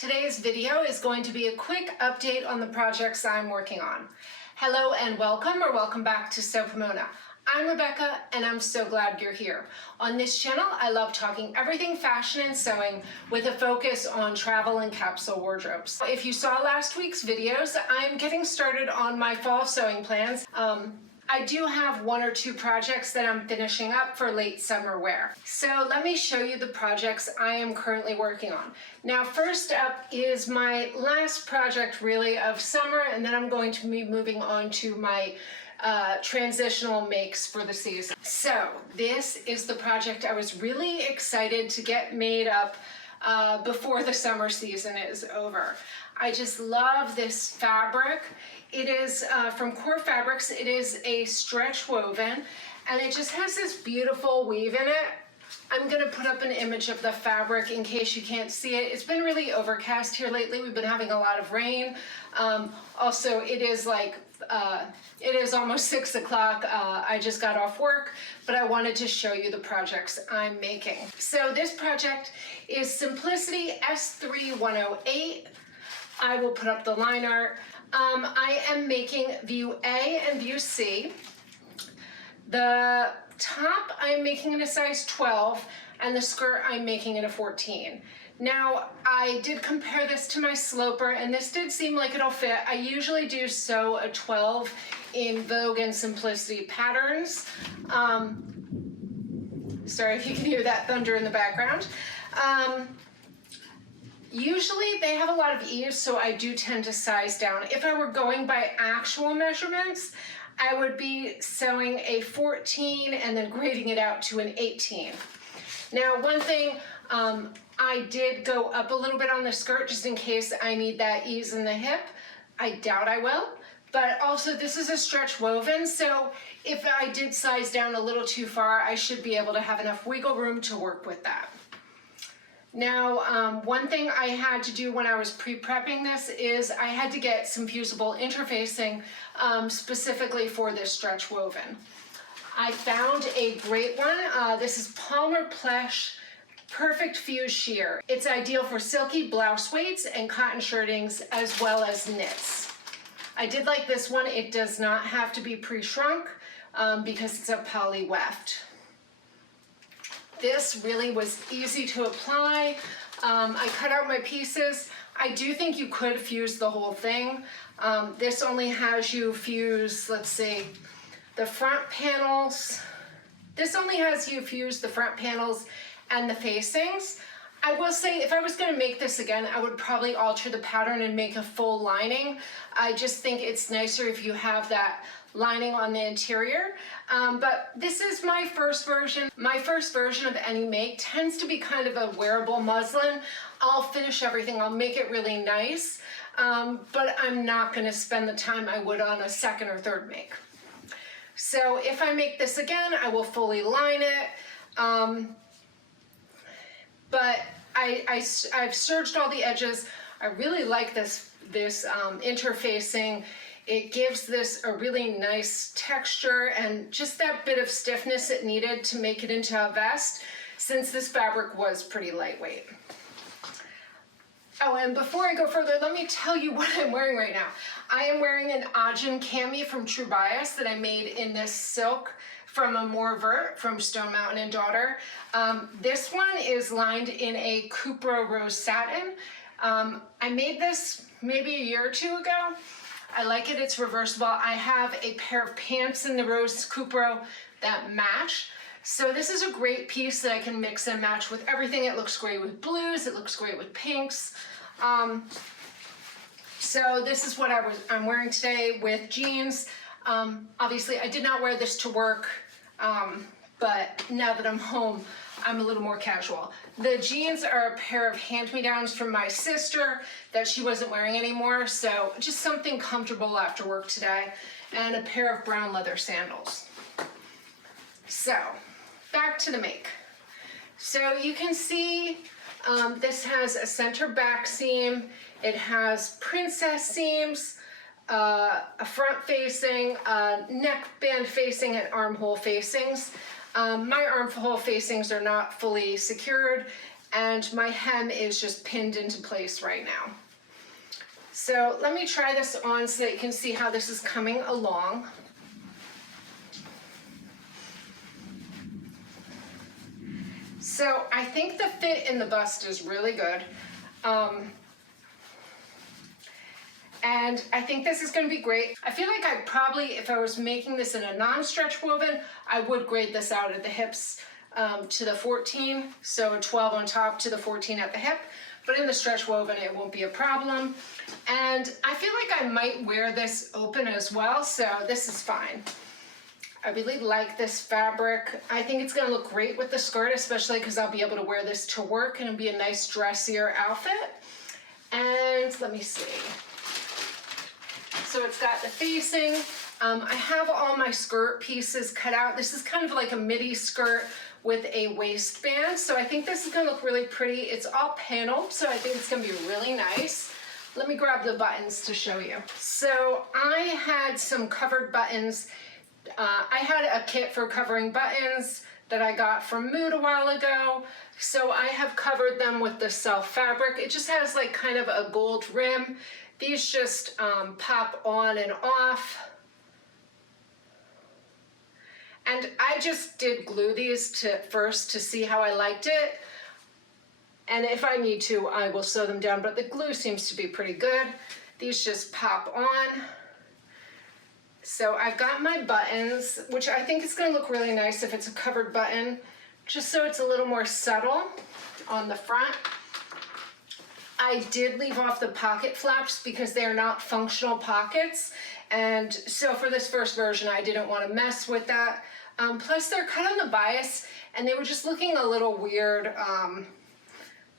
Today's video is going to be a quick update on the projects I'm working on. Hello and welcome back to Sew Pomona. I'm Rebecca and I'm so glad you're here. On this channel, I love talking everything fashion and sewing with a focus on travel and capsule wardrobes. If you saw last week's videos, I'm getting started on my fall sewing plans. I do have one or two projects that I'm finishing up for late summer wear. So let me show you the projects I am currently working on. Now, first up is my last project really of summer, and then I'm going to be moving on to my transitional makes for the season. So this is the project I was really excited to get made up before the summer season is over. I just love this fabric. It is from Core Fabrics. It is a stretch woven, and it just has this beautiful weave in it. I'm gonna put up an image of the fabric in case you can't see it. It's been really overcast here lately. We've been having a lot of rain. Also, it is almost 6 o'clock. I just got off work, but I wanted to show you the projects I'm making. So this project is Simplicity S3108. I will put up the line art. I am making view A and view C. The top I'm making in a size 12, and the skirt I'm making in a 14. Now, I did compare this to my sloper, and this did seem like it'll fit. I usually do sew a 12 in Vogue and Simplicity patterns. Sorry if you can hear that thunder in the background. Usually they have a lot of ease, so I do tend to size down. If I were going by actual measurements, I would be sewing a 14 and then grading it out to an 18. Now, one thing, I did go up a little bit on the skirt just in case I need that ease in the hip. I doubt I will, but also this is a stretch woven, so if I did size down a little too far, I should be able to have enough wiggle room to work with that. Now, one thing I had to do when I was pre-prepping this is I had to get some fusible interfacing specifically for this stretch woven. I found a great one. This is Palmer Plesh Perfect Fuse Sheer. It's ideal for silky blouse weights and cotton shirtings as well as knits. I did like this one. It does not have to be pre-shrunk because it's a poly weft. This really was easy to apply. I cut out my pieces. I do think you could fuse the whole thing. This only has you fuse, let's see, the front panels. This only has you fuse the front panels and the facings. I will say if I was gonna make this again, I would probably alter the pattern and make a full lining. I just think it's nicer if you have that lining on the interior. But this is my first version. My first version of any make tends to be kind of a wearable muslin. I'll finish everything, I'll make it really nice, but I'm not gonna spend the time I would on a second or third make. So if I make this again, I will fully line it. But I've serged all the edges. I really like this interfacing. It gives this a really nice texture and just that bit of stiffness it needed to make it into a vest, since this fabric was pretty lightweight. Oh, and before I go further, let me tell you what I'm wearing right now. I am wearing an Ajin cami from True Bias that I made in this silk from a More Vert from Stonemountain and Daughter. This one is lined in a Cupra rose satin. I made this maybe a year or two ago. I like it, it's reversible. I have a pair of pants in the rose Cupra that match. So this is a great piece that I can mix and match with everything. It looks great with blues, it looks great with pinks. So this is what I'm wearing today with jeans. Obviously I did not wear this to work, but now that I'm home, I'm a little more casual. The jeans are a pair of hand-me-downs from my sister that she wasn't wearing anymore, so just something comfortable after work today, and a pair of brown leather sandals. So, back to the make. So you can see this has a center back seam, it has princess seams, a front facing, neckband facing, and armhole facings. My armhole facings are not fully secured, and my hem is just pinned into place right now. So let me try this on so that you can see how this is coming along. So I think the fit in the bust is really good. And I think this is going to be great. I feel like I'd probably, if I was making this in a non-stretch woven, I would grade this out at the hips to the 14, so 12 on top to the 14 at the hip. But in the stretch woven, it won't be a problem. And I feel like I might wear this open as well, so this is fine. I really like this fabric. I think it's going to look great with the skirt, especially because I'll be able to wear this to work and it'll be a nice dressier outfit. And let me see. So it's got the facing. I have all my skirt pieces cut out. This is kind of like a midi skirt with a waistband. So I think this is gonna look really pretty. It's all paneled, so I think it's gonna be really nice. Let me grab the buttons to show you. So I had some covered buttons. I had a kit for covering buttons that I got from Mood a while ago. So I have covered them with the self fabric. It just has like kind of a gold rim. These just pop on and off. And I just did glue these first to see how I liked it. And if I need to, I will sew them down, but the glue seems to be pretty good. These just pop on. So I've got my buttons, which I think is gonna look really nice if it's a covered button, just so it's a little more subtle on the front. I did leave off the pocket flaps because they're not functional pockets. And so for this first version, I didn't want to mess with that. Plus they're cut on the bias and they were just looking a little weird,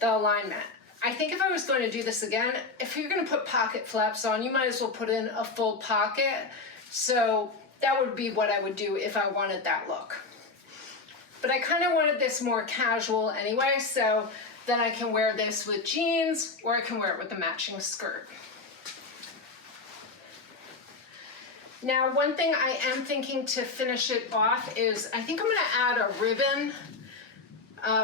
the alignment. I think if I was going to do this again, if you're going to put pocket flaps on, you might as well put in a full pocket. So that would be what I would do if I wanted that look. But I kind of wanted this more casual anyway, so then I can wear this with jeans or I can wear it with the matching skirt. Now, one thing I am thinking to finish it off is I think I'm gonna add a ribbon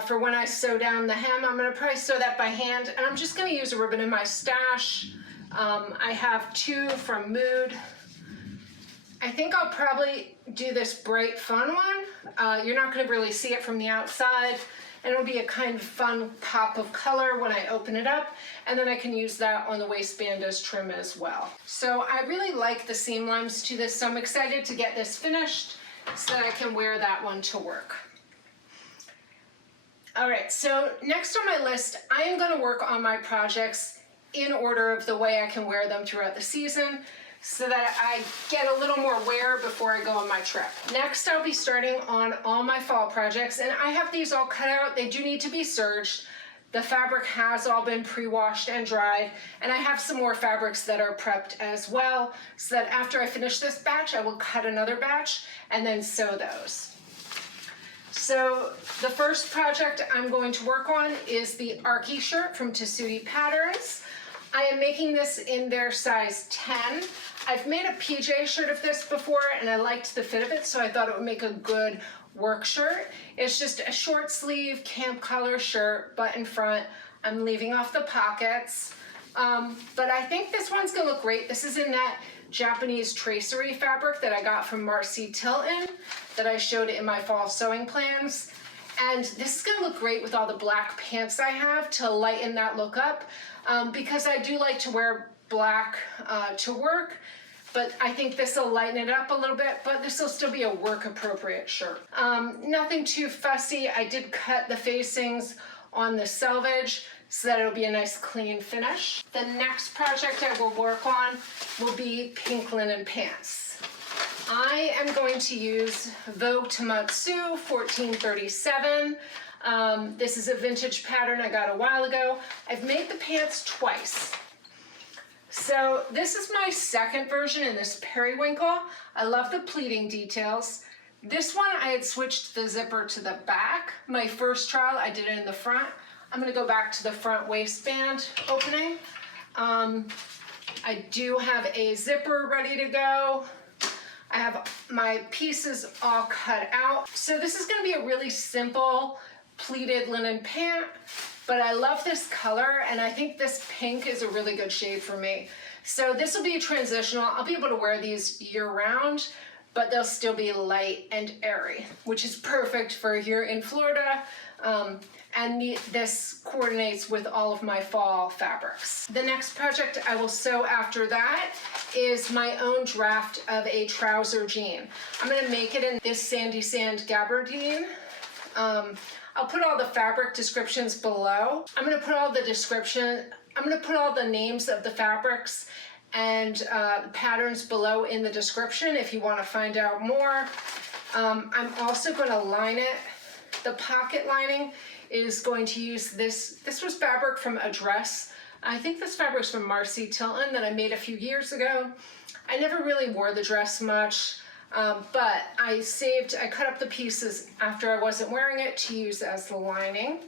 for when I sew down the hem. I'm gonna probably sew that by hand, and I'm just gonna use a ribbon in my stash. I have two from Mood. I think I'll probably do this bright fun one. You're not gonna really see it from the outside, and it'll be a kind of fun pop of color when I open it up, and then I can use that on the waistband as trim as well. So I really like the seam lines to this, so I'm excited to get this finished so that I can wear that one to work. All right, so next on my list, I am gonna work on my projects in order of the way I can wear them throughout the season, so that I get a little more wear before I go on my trip. Next, I'll be starting on all my fall projects, and I have these all cut out. They do need to be serged. The fabric has all been pre-washed and dried, and I have some more fabrics that are prepped as well, so that after I finish this batch, I will cut another batch and then sew those. So the first project I'm going to work on is the Arkie shirt from Tessuti Patterns. I am making this in their size 10. I've made a PJ shirt of this before and I liked the fit of it, so I thought it would make a good work shirt. It's just a short sleeve camp color shirt, button front. I'm leaving off the pockets. But I think this one's gonna look great. This is in that Japanese tracery fabric that I got from Marcy Tilton that I showed in my fall sewing plans. And this is gonna look great with all the black pants I have to lighten that look up, because I do like to wear black to work, but I think this will lighten it up a little bit, but this will still be a work appropriate shirt. Nothing too fussy. I did cut the facings on the selvage so that it'll be a nice clean finish. The next project I will work on will be pink linen pants. I am going to use Vogue Tamotsu 1437. This is a vintage pattern I got a while ago. I've made the pants twice. So this is my second version in this periwinkle. I love the pleating details. This one I had switched the zipper to the back. My first trial I did it in the front. I'm gonna go back to the front waistband opening. I do have a zipper ready to go. I have my pieces all cut out. So this is gonna be a really simple pleated linen pant. but I love this color, and I think this pink is a really good shade for me. So this will be transitional. I'll be able to wear these year round, but they'll still be light and airy, which is perfect for here in Florida. This coordinates with all of my fall fabrics. The next project I will sew after that is my own draft of a trouser jean. I'm gonna make it in this sandy sand gabardine. I'll put all the fabric descriptions below. I'm gonna put all the names of the fabrics and patterns below in the description if you want to find out more. I'm also going to line it. The pocket lining is going to use this. This was fabric from a dress. I think this fabric is from Marcy Tilton that I made a few years ago. I never really wore the dress much, but I cut up the pieces after I wasn't wearing it to use as the lining.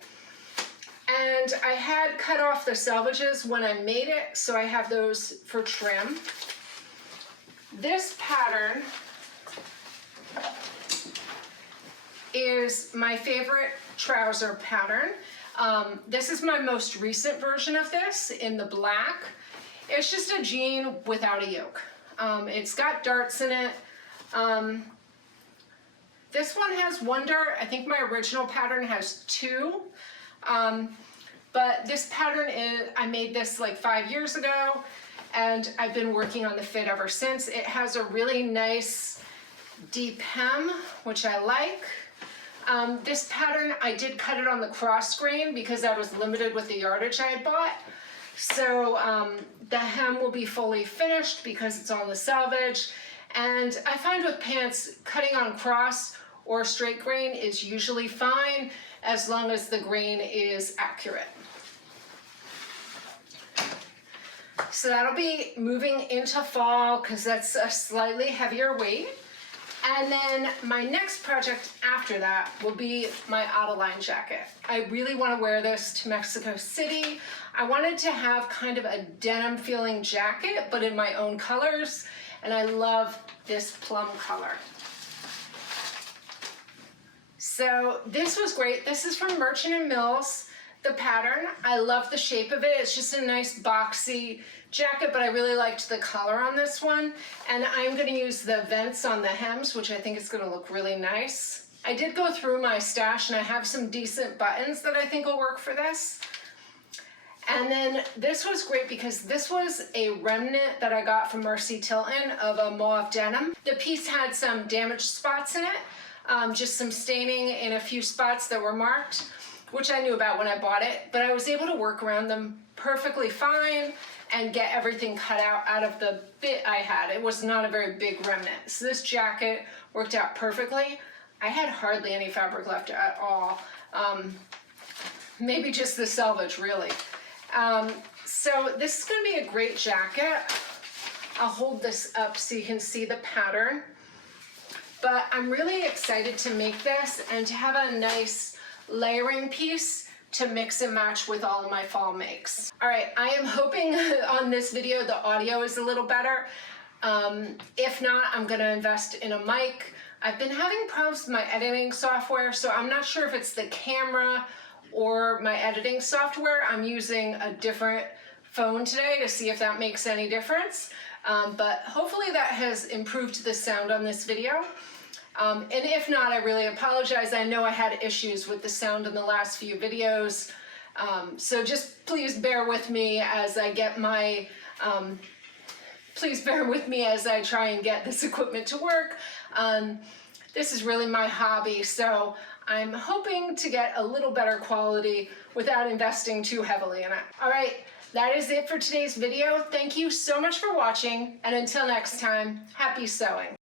And I had cut off the selvages when I made it, so I have those for trim. This pattern is my favorite trouser pattern. This is my most recent version of this in the black. It's just a jean without a yoke. It's got darts in it. This one has one dart. I think my original pattern has two. But this pattern I made this like 5 years ago, and I've been working on the fit ever since. It has a really nice deep hem, which I like. This pattern, I did cut it on the cross grain because I was limited with the yardage I had bought. So the hem will be fully finished because it's on the selvage. And I find with pants, cutting on cross or straight grain is usually fine as long as the grain is accurate. So that'll be moving into fall because that's a slightly heavier weight. And then my next project after that will be my Atelier jacket. I really want to wear this to Mexico City. I wanted to have kind of a denim feeling jacket, but in my own colors. And I love this plum color. So this was great. This is from Merchant & Mills, the pattern. I love the shape of it. It's just a nice boxy jacket, but I really liked the color on this one. And I'm going to use the vents on the hems, which I think is going to look really nice. I did go through my stash and I have some decent buttons that I think will work for this. And then this was great because this was a remnant that I got from Marcy Tilton of a mauve denim. The piece had some damaged spots in it, just some staining in a few spots that were marked, which I knew about when I bought it, but I was able to work around them perfectly fine and get everything cut out of the bit I had. It was not a very big remnant. So this jacket worked out perfectly. I had hardly any fabric left at all. Maybe just the selvage, really. So this is going to be a great jacket. I'll hold this up so you can see the pattern. But I'm really excited to make this and to have a nice layering piece to mix and match with all of my fall makes. All right, I am hoping on this video the audio is a little better. If not, I'm gonna invest in a mic. I've been having problems with my editing software, so I'm not sure if it's the camera or my editing software. I'm using a different phone today to see if that makes any difference. But hopefully that has improved the sound on this video. And if not, I really apologize. I know I had issues with the sound in the last few videos. So just please bear with me as I get my, please bear with me as I try and get this equipment to work. This is really my hobby, so I'm hoping to get a little better quality without investing too heavily in it. All right, that is it for today's video. Thank you so much for watching, and until next time, happy sewing.